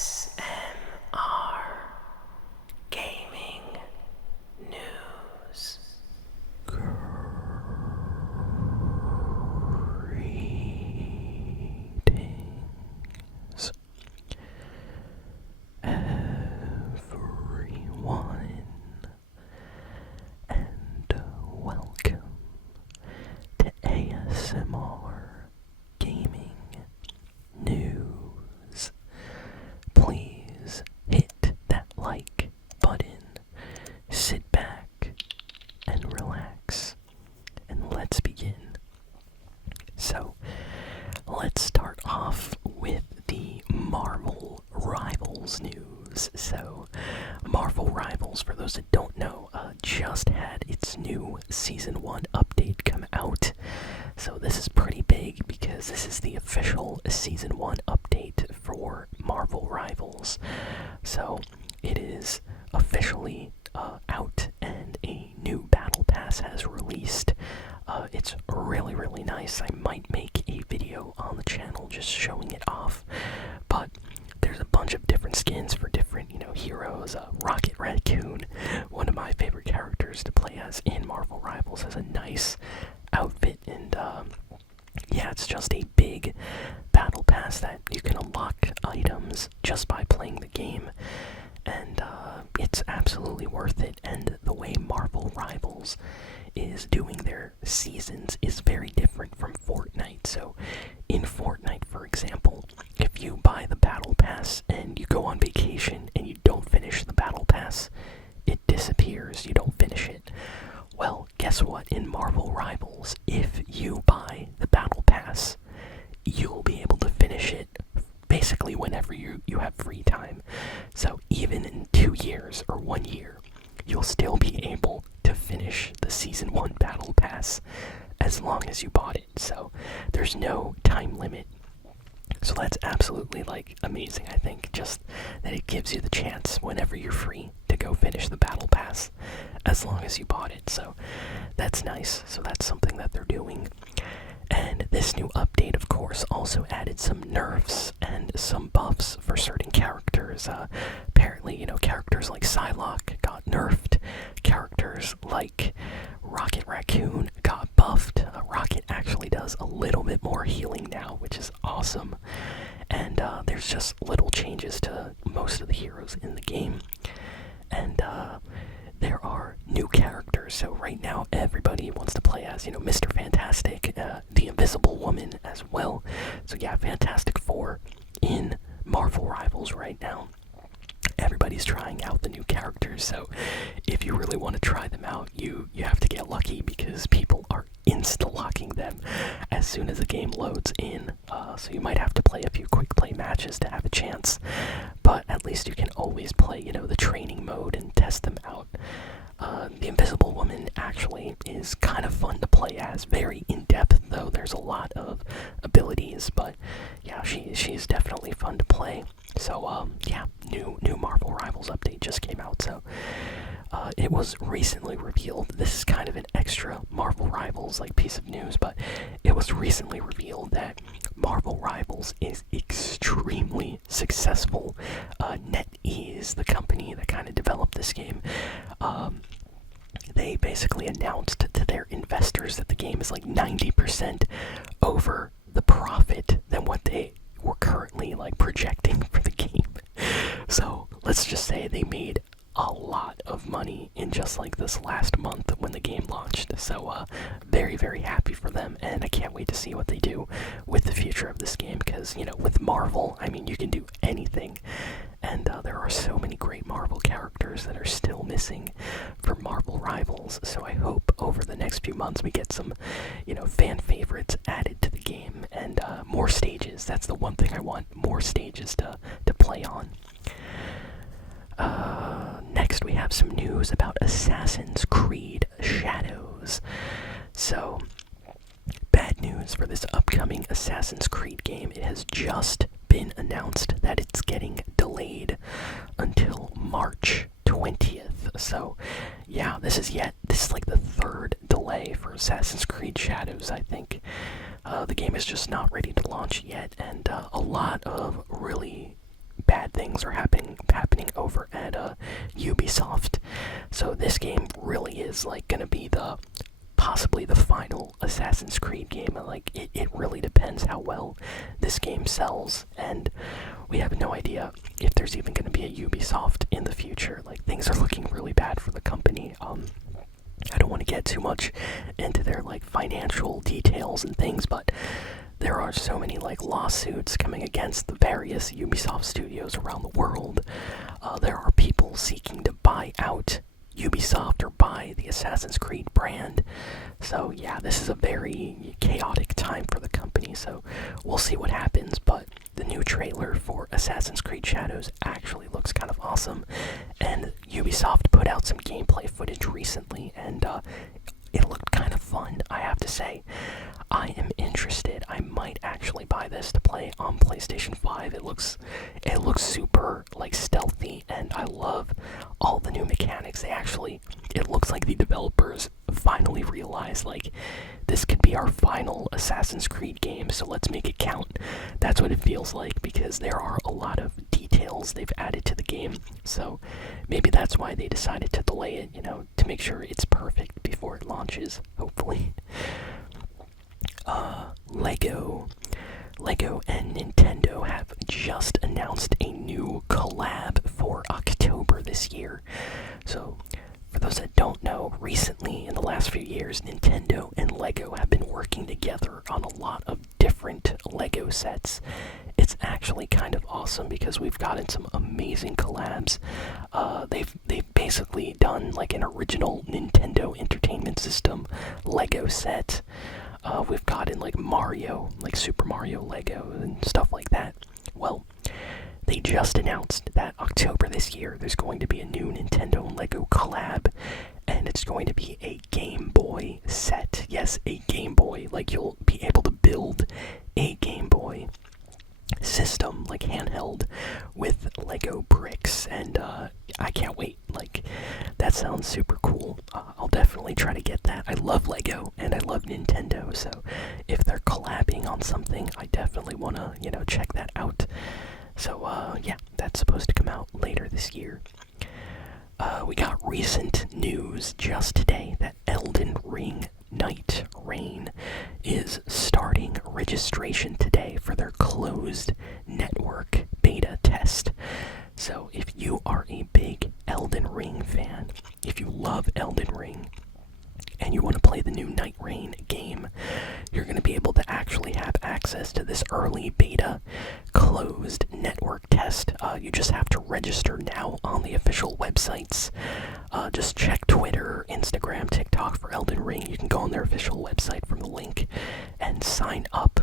ASMR Gaming News. Greetings, everyone, and welcome to ASMR Gaming News. Please hit that like button, sit back and relax, and let's begin. So, let's start off with the Marvel Rivals news. So, Marvel Rivals, for those that don't know, just had its new Season 1 update come out. So this is pretty big because this is the official Season 1 update for Marvel Rivals. So it is officially out and a new Battle Pass has released. It's really, really nice. I might make a video on the channel just showing it off. But there's a bunch of different skins for different, heroes. Rocket Raccoon, one of my favorite characters to play as in Marvel Rivals, has a nice outfit, and yeah, it's just a big battle pass that you can unlock items just by playing the game, and it's absolutely worth it. And the way Marvel Rivals is doing their seasons is very different from Fortnite. So in Fortnite, for example, if you buy the battle pass and you go on vacation and you don't finish the battle pass, it disappears. You don't finish it. Well, guess what? In Marvel Rivals, if you buy the battle pass, you'll be able to finish it basically whenever you have free time. So even in 2 years or 1 year, you'll still be able to finish the Season 1 battle pass as long as you bought it. So there's no time limit. So that's absolutely amazing. I think just that it gives you the chance whenever you're free to go finish the battle pass as long as you bought it. So that's nice. So that's something that they're doing. And this new update, of course, also added some nerfs and some buffs for certain characters. Apparently, characters like Psylocke got nerfed. Characters like Rocket Raccoon got buffed. Rocket actually does a little bit more healing now, which is awesome. And there's just little changes to most of the heroes in the game. And there are new characters. So right now, everybody wants to play as, Mr. Fantastic, the Invisible Woman as well. So yeah, Fantastic Four in Marvel Rivals right now. Everybody's trying out the new characters, so if you really want to try them out, you have to get lucky because people are insta-locking them as soon as the game loads in. So you might have to play a few quick play matches to have a chance, but at least you can always play, the training mode and test them out. The Invisible Woman actually is kind of fun to play as, very in-depth though. There's a lot of abilities, but yeah, she's definitely fun to play. So yeah, new Marvel Rivals update just came out. So it was recently revealed. This is kind of an extra Marvel Rivals piece of news, but it was recently revealed that Marvel Rivals is extremely successful. NetEase, the company that kind of developed this game, they basically announced to their investors that the game is 90% over the profit than what they were currently projecting for the game. So let's just say they made a lot of money in just this last month when the game launched. So very, very happy for them, and I can't wait to see what they do with the future of this game, because with Marvel, I mean, you can do anything, and there are so many great Marvel characters that are still missing for Marvel Rivals. So I hope over the next few months we get some fan favorites added to the game, and more stages. That's the one thing I want, more stages to play on. Next we have some news about Assassin's Creed Shadows. So, bad news for this upcoming Assassin's Creed game. It has just been announced that it's getting delayed until March 20th. So, yeah, this is the third delay for Assassin's Creed Shadows, I think. The game is just not ready to launch yet, and a lot of really bad bad things are happening over at Ubisoft. So this game really is like gonna be possibly the final Assassin's Creed game. Like it really depends how well this game sells, and we have no idea if there's even going to be a Ubisoft in the future. Like things are looking really bad for the company. I don't want to get too much into their like financial details and things, but there are so many like lawsuits coming against the various Ubisoft studios around the world. There are people seeking to buy out Ubisoft or buy the Assassin's Creed brand. So yeah, this is a very chaotic time for the company, so we'll see what happens. But the new trailer for Assassin's Creed Shadows actually looks kind of awesome, and Ubisoft put out some gameplay footage recently, and it looked kind of fun, I have to say. I am interested. I might actually buy this to play on PlayStation 5. It looks super like stealthy, and I love all the new mechanics. It looks like the developers finally realized like this could be our final Assassin's Creed game, so let's make it count. That's what it feels like, because there are a lot of details they've added to the game. So maybe that's why they decided to delay it, to make sure it's perfect before it launches, hopefully. Lego and Nintendo have just announced a new collab for October this year. So, for those that don't know, recently, in the last few years, Nintendo and Lego have been working together on a lot of different Lego sets. It's actually kind of awesome because we've gotten some amazing collabs. They've basically done like an original Nintendo Entertainment System Lego set. We've gotten like Mario, like Super Mario Lego and stuff like that. Well, they just announced that October this year there's going to be a new Nintendo and Lego collab, and it's going to be a Game Boy set. Yes, a Game Boy. Like you'll be able to build a Game Boy system, like handheld, with Lego bricks, and I can't wait. Like, that sounds super cool. I'll definitely try to get that. I love Lego and I love Nintendo, so if they're collabing on something, I definitely want to, check that out. So yeah, that's supposed to come out later this year. We got recent news just today that Elden Ring Nightreign is starting registration today for their closed network beta test. So if you are a big Elden Ring fan, if you love Elden Ring, and you want to play the new Nightreign game, you're going to be able to actually have access to this early beta closed network test. You just have to register now on the official websites. Just check Twitter, Instagram, TikTok for Elden Ring. You can go on their official website from the link and sign up.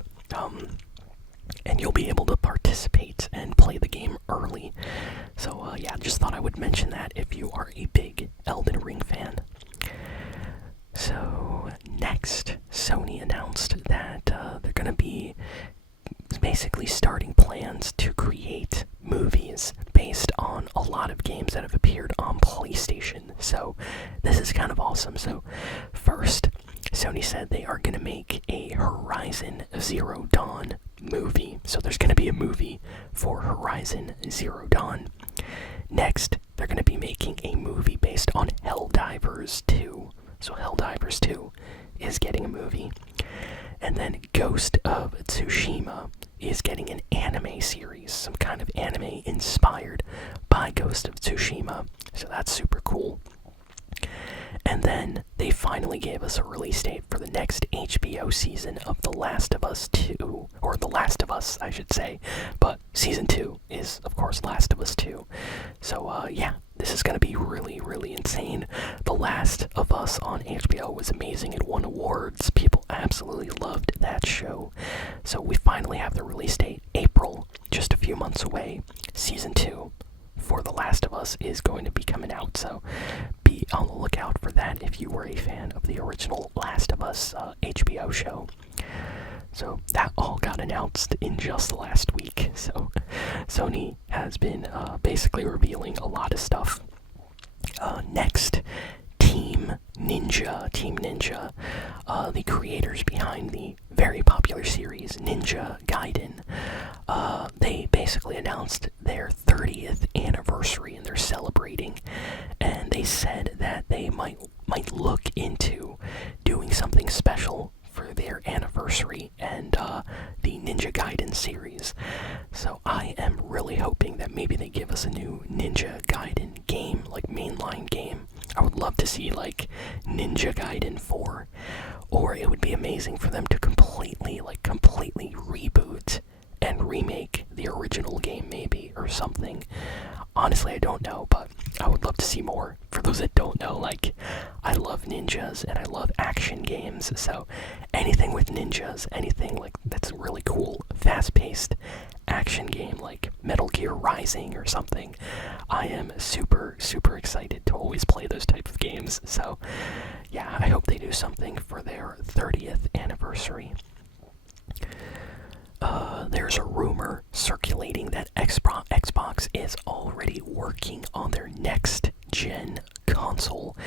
And you'll be able to participate and play the game early. So yeah, just thought I would mention that if you are a big Elden Ring fan. So next, Sony announced that they're going to be basically starting plans to create movies based on a lot of games that have appeared on PlayStation. So this is kind of awesome. So first, Sony said they are going to make a Horizon Zero Dawn movie. So there's going to be a movie for Horizon Zero Dawn. Next, they're going to be making a movie based on Helldivers 2. So Helldivers 2 is getting a movie. And then Ghost of Tsushima is getting an anime series, some kind of anime inspired by Ghost of Tsushima. So that's super cool. And then they finally gave us a release date for the next HBO season of The Last of Us 2, or The Last of Us, I should say. But season 2 is, of course, Last of Us 2. So, yeah, this is going to be really, really insane. The Last of Us on HBO was amazing. It won awards. People absolutely loved that show. So we finally have the release date, April, just a few months away. Season 2 for The Last of Us is going to be coming out, so be on the lookout for that if you were a fan of the original Last of Us HBO show. So that all got announced in just the last week. So Sony has been basically revealing a lot of stuff. Next, Team Ninja, the creators behind the very popular series Ninja Gaiden. They basically announced their third a new Ninja Gaiden game, like mainline game. I would love to see like Ninja Gaiden 4, or it would be amazing for them to completely reboot and remake the original game maybe, or something. Honestly, I don't know, but I would love to see more. For those that don't know, like, I love ninjas and I love action games, so anything with ninjas, anything like that's really cool, fast-paced action game like Metal Gear Rising or something, I am super excited to always play those type of games. So yeah, I hope they do something for their 30th anniversary. There's a rumor circulating that Xbox is already working on their next gen console,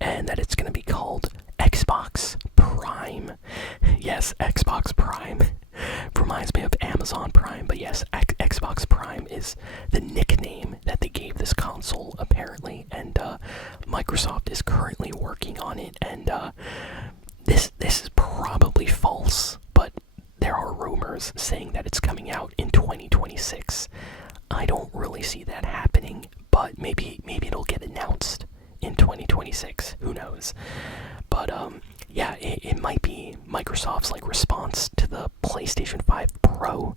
and that it's going to be called Xbox Prime. Yes, Xbox Prime. Reminds me of Amazon Prime, but yes, Xbox Prime is the nickname that they gave this console, apparently, and Microsoft is currently working on it, and this is probably false, but there are rumors saying that it's coming out in 2026. I don't really see that happening, but maybe it'll get announced in 2026. Who knows? But yeah, it might be Microsoft's like response to the PlayStation 5 Pro,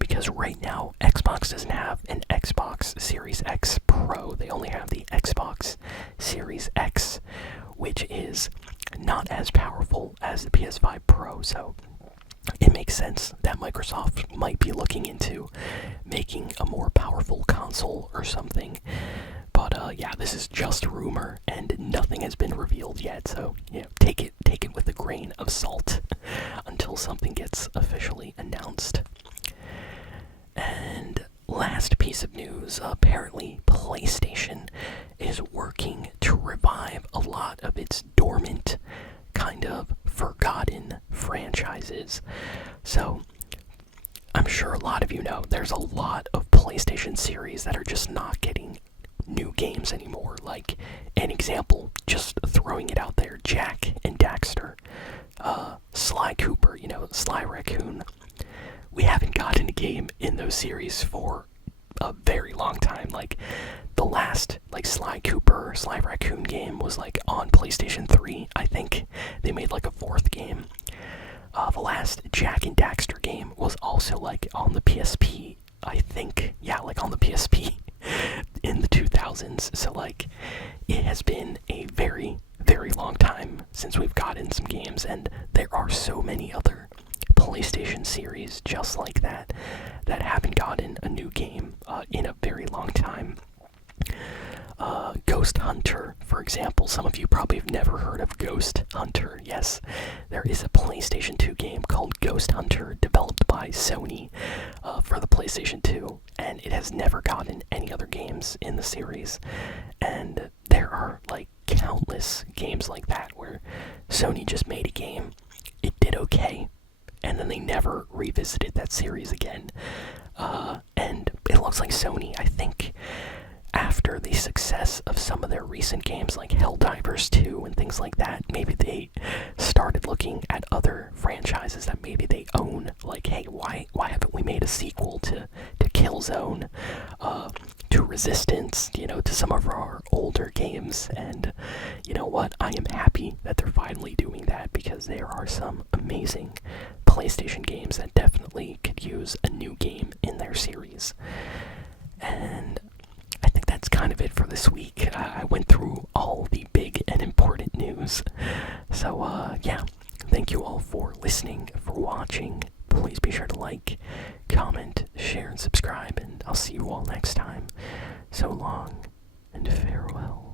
because right now Xbox doesn't have an Xbox Series X Pro. They only have the Xbox Series X, which is not as powerful as the PS5 Pro. So it makes sense that Microsoft might be looking into making a more powerful console or something. But yeah, this is just a rumor and nothing has been revealed yet, so take it with a grain of salt until something gets officially announced. And last piece of news, apparently PlayStation is working to revive a lot of its dormant, kind of forgotten franchises. So I'm sure a lot of you know there's a lot of PlayStation series that are just not getting new games anymore. Like an example, just throwing it out there, Jak and Daxter, Sly Cooper, Sly Raccoon. We haven't gotten a game in those series for a very long time. Like the last Sly Cooper, Sly Raccoon game was like on PlayStation 3. I think they made like a 4th game. The last Jak and Daxter game was also like on the PSP, I think. Yeah, like on the PSP in the 2000s. So like it has been a very long time since we've gotten some games, and there are so many other PlayStation series just like that haven't gotten a new game in a very long time. Ghost Hunter, for example. Some of you probably have never heard of Ghost Hunter. Yes, there is a PlayStation 2 game called Ghost Hunter developed by Sony for the PlayStation 2, and it has never gotten any other games in the series. And there are like countless games like that where Sony just made a game, it did okay, and then they never revisited that series again. And it looks like Sony, I think, after the success of some of their recent games like Helldivers 2 and things like that, maybe they started looking at other franchises that maybe they own. Like, hey, why haven't we made a sequel to Killzone, to Resistance, to some of our older games? And you know what? I am happy that they're finally doing that, because there are some amazing PlayStation games that definitely could use a new game in their series. And I think that's kind of it for this week. I went through all the big and important news. So, yeah, thank you all for listening, for watching. Please be sure to like, comment, share, and subscribe, and I'll see you all next time. So long, and farewell.